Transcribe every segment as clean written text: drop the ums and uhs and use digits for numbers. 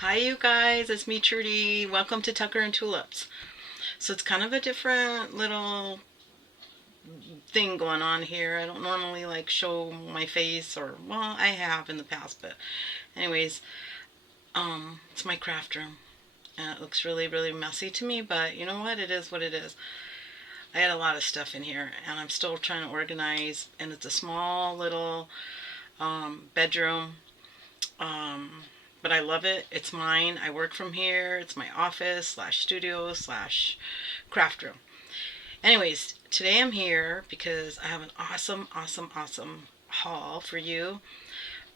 Hi you guys, it's me Trudy. Welcome to Tucker and Tulips. So it's kind of a different little thing going on here. I don't normally like show my face, or well, I have in the past, but anyways, it's my craft room. And it looks really, really messy to me, but you know what? It is what it is. I had a lot of stuff in here and I'm still trying to organize, and it's a small little bedroom. Um, but I love it. It's mine. I work from here. It's my office slash studio slash craft room. Anyways, today I'm here because I have an awesome, awesome, awesome haul for you.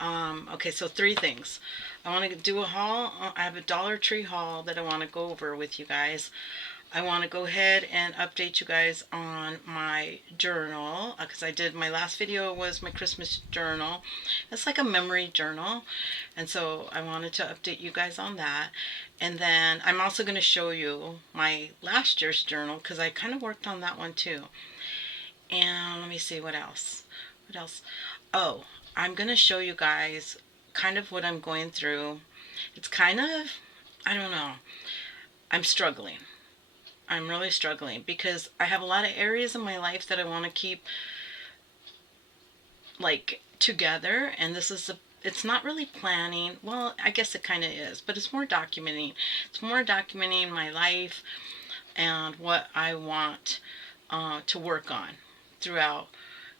Okay, so three things. I want to do a haul. I have a Dollar Tree haul that I want to go over with you guys. I want to go ahead and update you guys on my journal, because I did, my last video was my Christmas journal. It's like a memory journal, and so I wanted to update you guys on that. And then I'm also going to show you my last year's journal, because I kind of worked on that one too. And let me see, what else. Oh, I'm going to show you guys kind of what I'm going through. It's kind of, I don't know, I'm struggling. I'm really struggling because I have a lot of areas in my life that I want to keep like together, and this is it's not really planning. Well, I guess it kind of is, but it's more documenting. It's more documenting my life and what I want to work on throughout,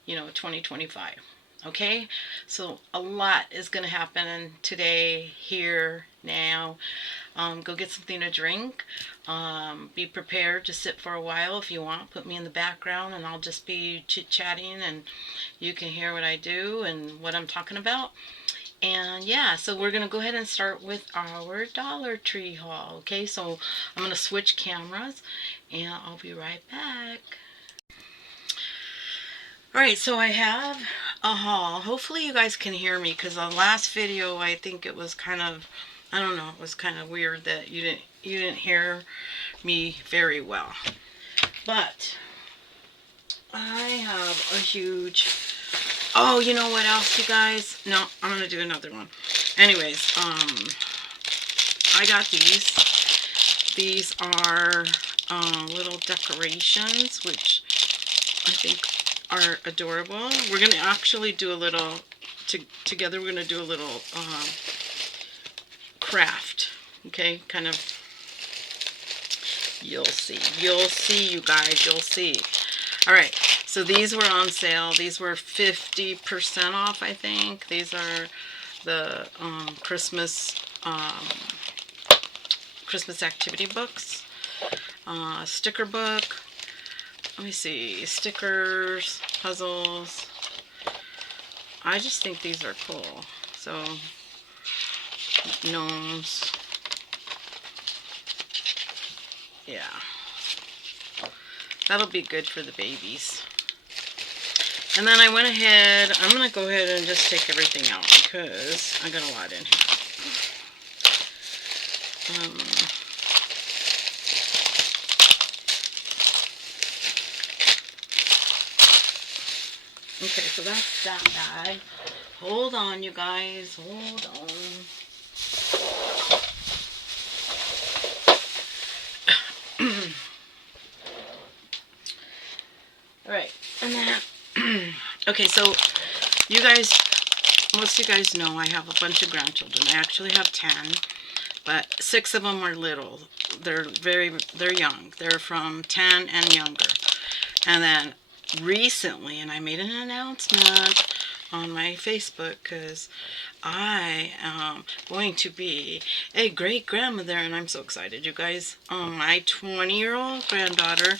2025. Okay, so a lot is going to happen today, here, now. Go get something to drink. Be prepared to sit for a while if you want. Put me in the background and I'll just be chit-chatting and you can hear what I do and what I'm talking about. And yeah, so we're going to go ahead and start with our Dollar Tree haul. Okay, so I'm going to switch cameras and I'll be right back. Alright, so I have a haul. Hopefully you guys can hear me, because the last video I think it was kind of, I don't know, it was kind of weird that you didn't hear me very well. But I have a huge, oh, you know what else, you guys? No, I'm going to do another one. Anyways, I got these. These are little decorations, which I think are adorable. We're going to actually do a little, together we're going to do a little craft. Okay, kind of, you'll see, you guys, you'll see. Alright, so these were on sale. These were 50% off, I think. These are the Christmas activity books. Sticker book. Let me see, stickers, puzzles. I just think these are cool. So, gnomes. Yeah. That'll be good for the babies. And then I went ahead, I'm going to go ahead and just take everything out because I got a lot in here. Okay, so that's that bag. Hold on, you guys. Hold on. Alright, and then, okay, so you guys, most of you guys know I have a bunch of grandchildren. I actually have 10, but 6 of them are little. They're young. They're from 10 and younger. And then recently, and I made an announcement on my Facebook, because I am going to be a great grandmother, and I'm so excited, you guys. My 20-year-old granddaughter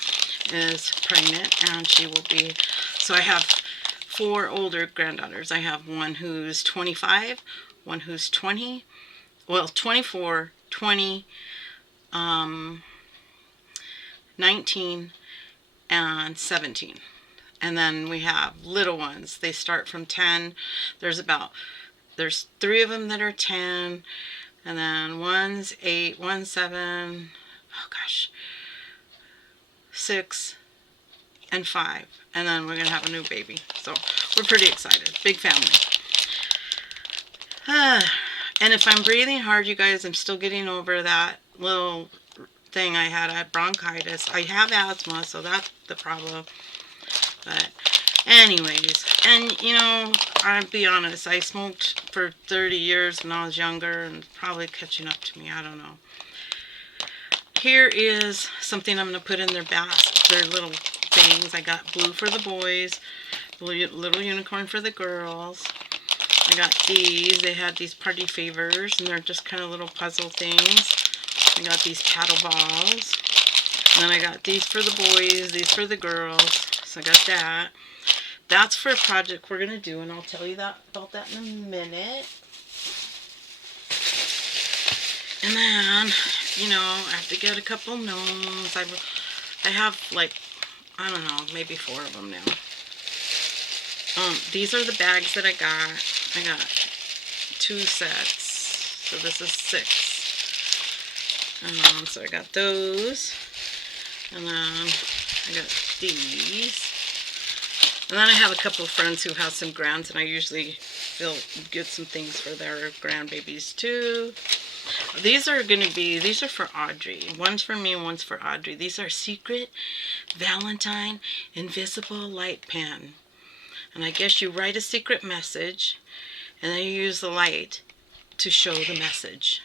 is pregnant, and she will be, so I have 4 older granddaughters. I have one who's 25, one who's 20, well, 24, 20, 19, and 17. And then we have little ones. They start from 10. There's 3 of them that are 10, and then one's 8, one's 7, oh gosh, 6, and 5. And then we're going to have a new baby. So we're pretty excited. Big family. And if I'm breathing hard, you guys, I'm still getting over that little thing I had bronchitis. I have asthma, so that's the problem. But anyways, and you know, I'll be honest, I smoked for 30 years when I was younger, and probably catching up to me, I don't know. Here is something I'm going to put in their basket, their little things. I got blue for the boys, little unicorn for the girls. I got these. They had these party favors, and they're just kind of little puzzle things. I got these paddle balls. And then I got these for the boys, these for the girls. So I got that. That's for a project we're going to do, and I'll tell you about that in a minute. And then, you know, I have to get a couple gnomes. I have, like, I don't know, maybe 4 of them now. These are the bags that I got. I got 2 sets. So this is 6. So I got those. And then I got these. And then I have a couple of friends who have some grands, and I usually get some things for their grandbabies too. These are for Audrey. One's for me and one's for Audrey. These are Secret Valentine Invisible Light Pen. And I guess you write a secret message, and then you use the light to show the message.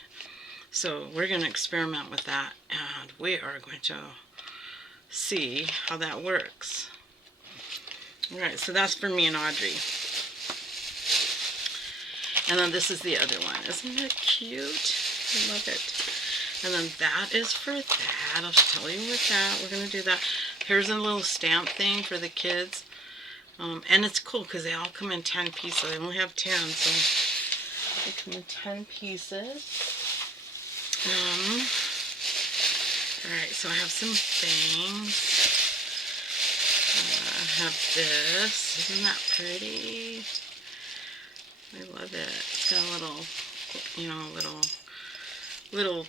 So we're going to experiment with that, and we are going to see how that works. Alright, so that's for me and Audrey. And then this is the other one. Isn't it cute? I love it. And then that is for that. I'll tell you with that. We're going to do that. Here's a little stamp thing for the kids. And it's cool because they all come in 10 pieces. I only have 10, so they come in 10 pieces. Alright, so I have some things. I have this. Isn't that pretty? I love it. It's got a little, you know, little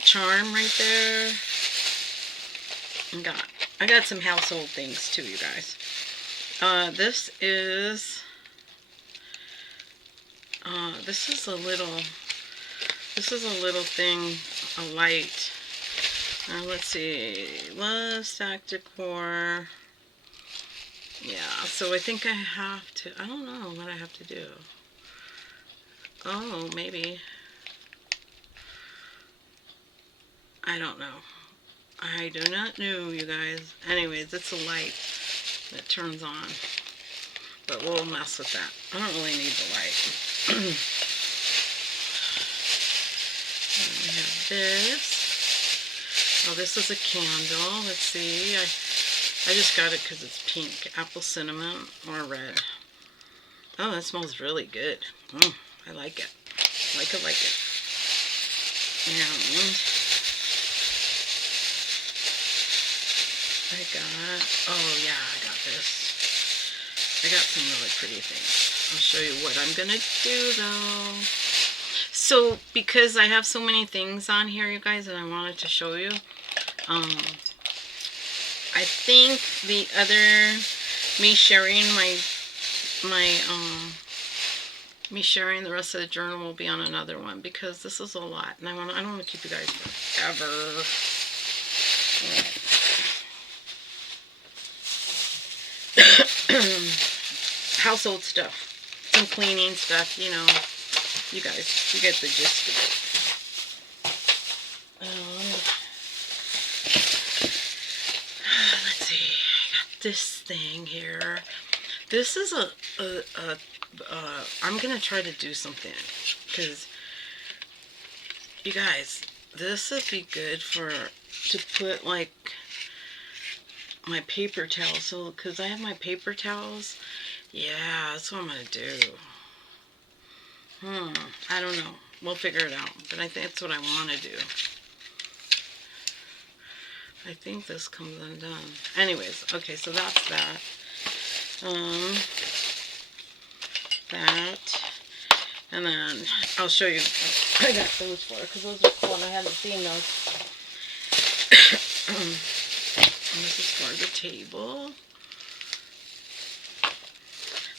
charm right there. I got some household things too, you guys. This is a little thing, a light. Let's see, love stack decor. Yeah, so I think I have to, I don't know what I have to do. Oh, maybe. I don't know. I do not know, you guys. Anyways, it's a light that turns on. But we'll mess with that. I don't really need the light. And we have this. Oh, this is a candle. Let's see. I just got it because it's pink. Apple cinnamon or red. Oh, that smells really good. I like it. Like it. And I got this. I got some really pretty things. I'll show you what I'm gonna do though. So, because I have so many things on here, you guys, and I wanted to show you, I think the other, me sharing me sharing the rest of the journal will be on another one, because this is a lot, and I don't want to keep you guys forever. Household stuff, some cleaning stuff, you know. You guys, you get the gist of it. Let's see. I got this thing here. This is I'm gonna try to do something, because you guys, this would be good to put like my paper towels. So, because I have my paper towels, yeah, that's what I'm gonna do. I don't know. We'll figure it out. But I think that's what I want to do. I think this comes undone. Anyways, okay, so that's that. That. And then I'll show you. I got those for, because those are cool and I haven't seen those. And this is for the table.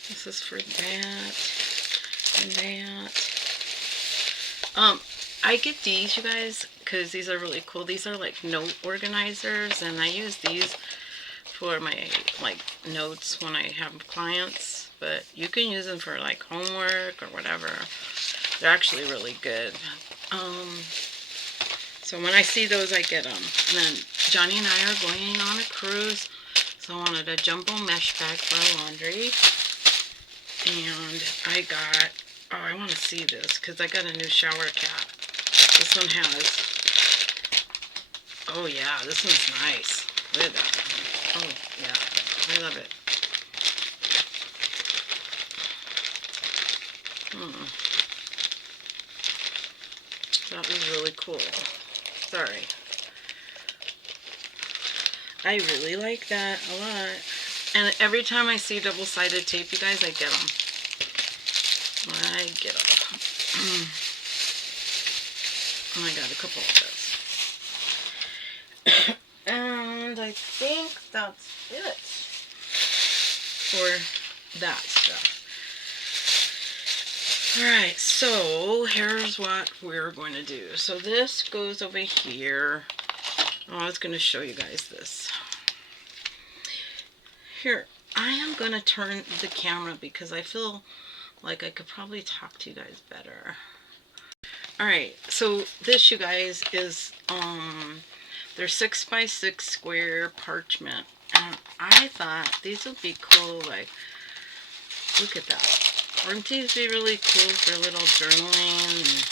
This is for that. And that. I get these, you guys, because these are really cool. These are like note organizers, and I use these for my like notes when I have clients. But you can use them for like homework or whatever. They're actually really good. So when I see those, I get them. And then Johnny and I are going on a cruise, so I wanted a jumbo mesh bag for our laundry. And I got, oh, I want to see this because I got a new shower cap. This one has, oh yeah, this one's nice. Look at that. Oh yeah, I love it. That was really cool. Sorry. I really like that a lot. And every time I see double-sided tape, you guys, I get them. I get them. And I got a couple of this. And I think that's it for that stuff. Alright, so here's what we're going to do. So this goes over here. Oh, I was going to show you guys this. Here, I am going to turn the camera because I feel like I could probably talk to you guys better. Alright, so this, you guys, is, they're 6x6 square parchment. And I thought these would be cool, like, look at that. Wouldn't these be really cool for little journaling and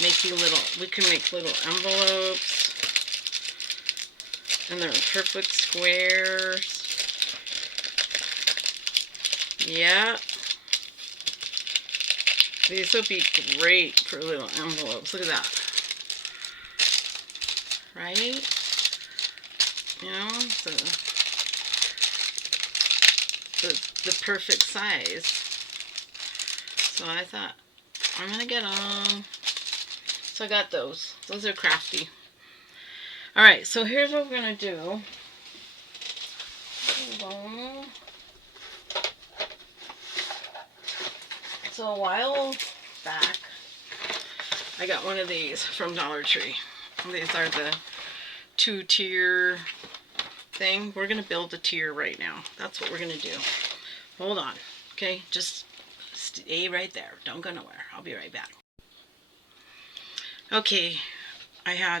making little, we can make little envelopes. And they're perfect squares. Yeah. These would be great for little envelopes. Look at that. Right? You know, the perfect size. So I thought, I'm going to get them. So I got those. Those are crafty. Alright, so here's what we're going to do. So a while back, I got one of these from Dollar Tree. These are the 2-tier thing. We're going to build a tier right now. That's what we're going to do. Hold on. Okay, just stay right there. Don't go nowhere. I'll be right back. Okay, I had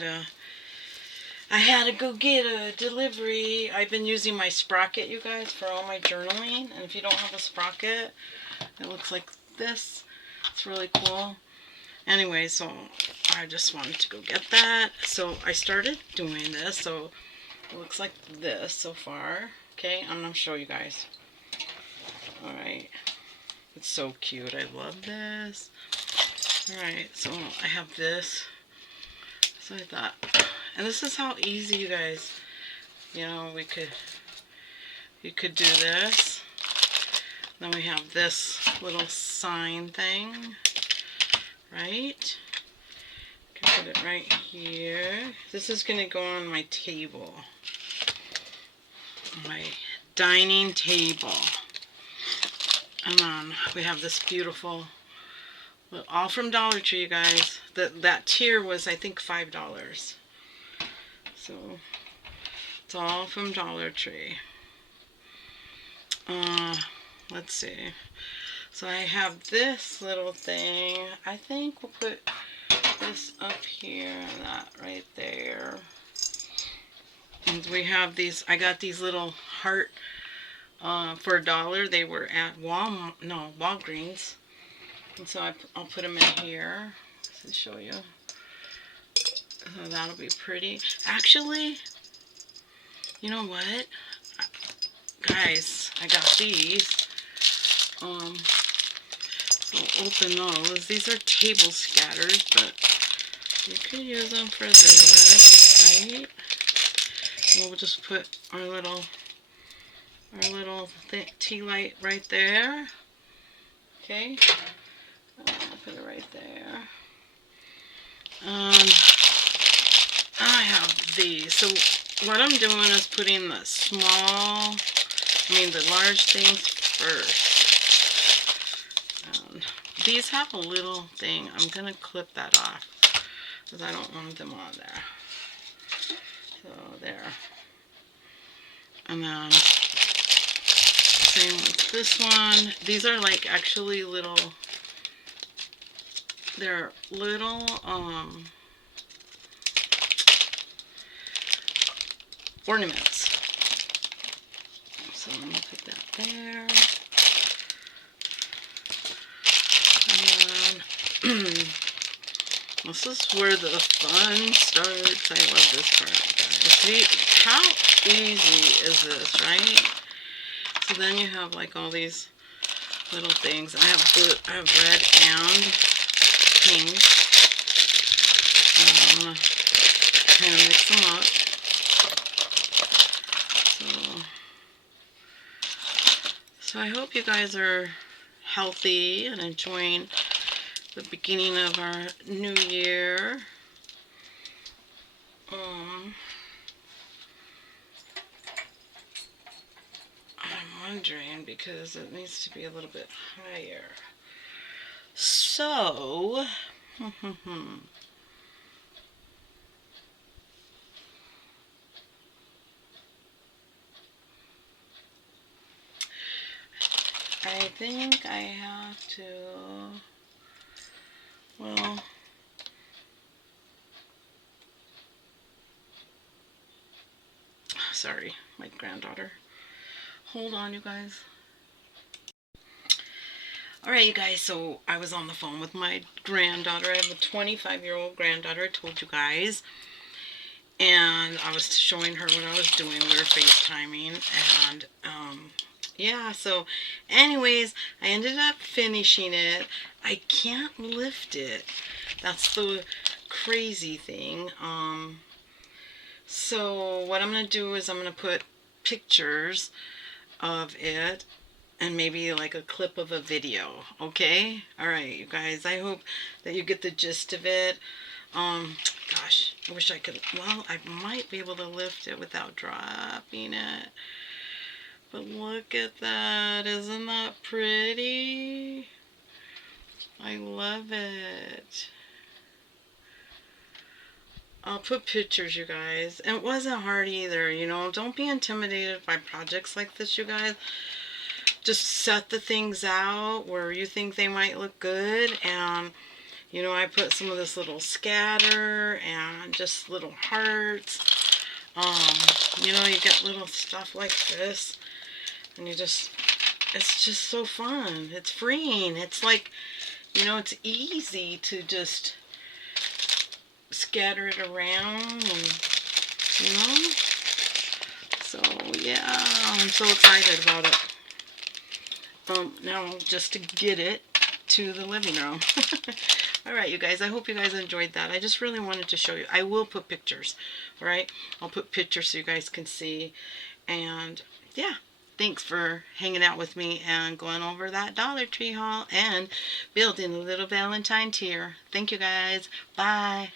to go get a delivery. I've been using my sprocket, you guys, for all my journaling. And if you don't have a sprocket, it looks like this. It's really cool. Anyway, so I just wanted to go get that. So I started doing this. So it looks like this so far. Okay, I'm going to show you guys. Alright. It's so cute. I love this. Alright, so I have this. So I thought, and this is how easy, you guys, you know, you could do this. Then we have this little sign thing, right? You can put it right here. This is going to go on my table, my dining table. And then we have this beautiful, all from Dollar Tree, you guys. That tier was, I think, $5. So it's all from Dollar Tree. Let's see. So I have this little thing. I think we'll put this up here and that right there. And we have these, I got these little heart for $1. They were at Walgreens. And so I'll put them in here to show you. So that'll be pretty. Actually, you know what? Guys, I got these. I'll open those. These are table scatters, but you could use them for this, right? We'll just put our little tea light right there. Okay, I'll put it right there. I have these. So what I'm doing is putting the the large things first. these have a little thing. I'm going to clip that off because I don't want them on there. So there. And then same with this one. These are like actually little, they're little ornaments. So I'm gonna put that there. And then this is where the fun starts. I love this part, guys. See, how easy is this, right? So then you have like all these little things. I have blue, I have red and pink. I'm gonna kind of mix them up. So I hope you guys are healthy and enjoying the beginning of our new year. I'm wondering because it needs to be a little bit higher. So, I think I have to, well, sorry, my granddaughter. Hold on, you guys. Alright, you guys, so I was on the phone with my granddaughter. I have a 25-year-old granddaughter, I told you guys. And I was showing her what I was doing. We were FaceTiming. And, yeah, so anyways, I ended up finishing it. I can't lift it. That's the crazy thing. So what I'm going to do is I'm going to put pictures of it and maybe like a clip of a video. Okay? Alright, you guys. I hope that you get the gist of it. Gosh, I wish I could, well, I might be able to lift it without dropping it. But look at that. Isn't that pretty? I love it. I'll put pictures, you guys. And it wasn't hard either, you know. Don't be intimidated by projects like this, you guys. Just set the things out where you think they might look good. And, you know, I put some of this little scatter and just little hearts. You know, you get little stuff like this. And you just, it's just so fun. It's freeing. It's like, you know, it's easy to just scatter it around and, you know. So, yeah, I'm so excited about it. Now just to get it to the living room. Alright, you guys, I hope you guys enjoyed that. I just really wanted to show you. I will put pictures, alright? I'll put pictures so you guys can see. And, yeah. Thanks for hanging out with me and going over that Dollar Tree haul and building a little Valentine tier. Thank you guys. Bye.